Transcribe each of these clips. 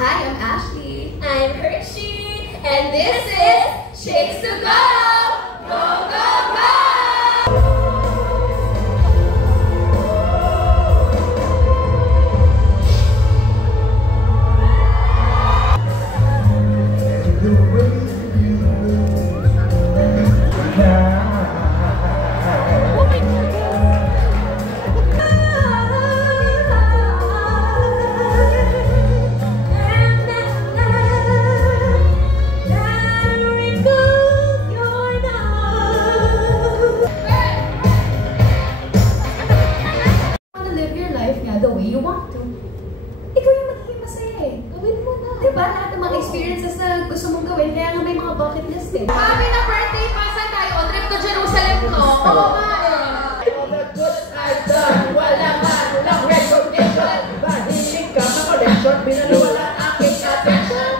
Hi, I'm Ashley. I'm Hershey. And this is Shakes to Go! Go, go, go! The way you want to. Ikaw yung magiging masaya eh. Gawin mo na. Diba? Lahat ng mga experiences na gusto mong gawin, kaya nga may mga bucket list eh. Happy na birthday! Pasan tayo! O trip to Jerusalem, no? Oo nga eh. All the good I've done, wala man lang recognition. Mahilig ka sa collection, binaliwala aking attention.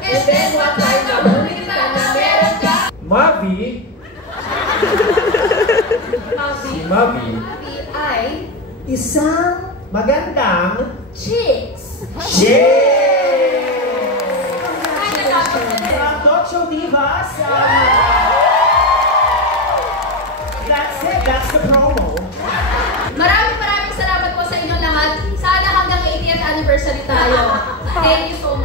And then what time na huli kita na meron ka? Mavi? Si Mavi ay isang magandang chicks. Chicks! Ay, From Tocho Divas. That's it. That's the promo. Maraming salamat po sa inyong lahat. Sana hanggang 80th anniversary tayo. Thank you so much.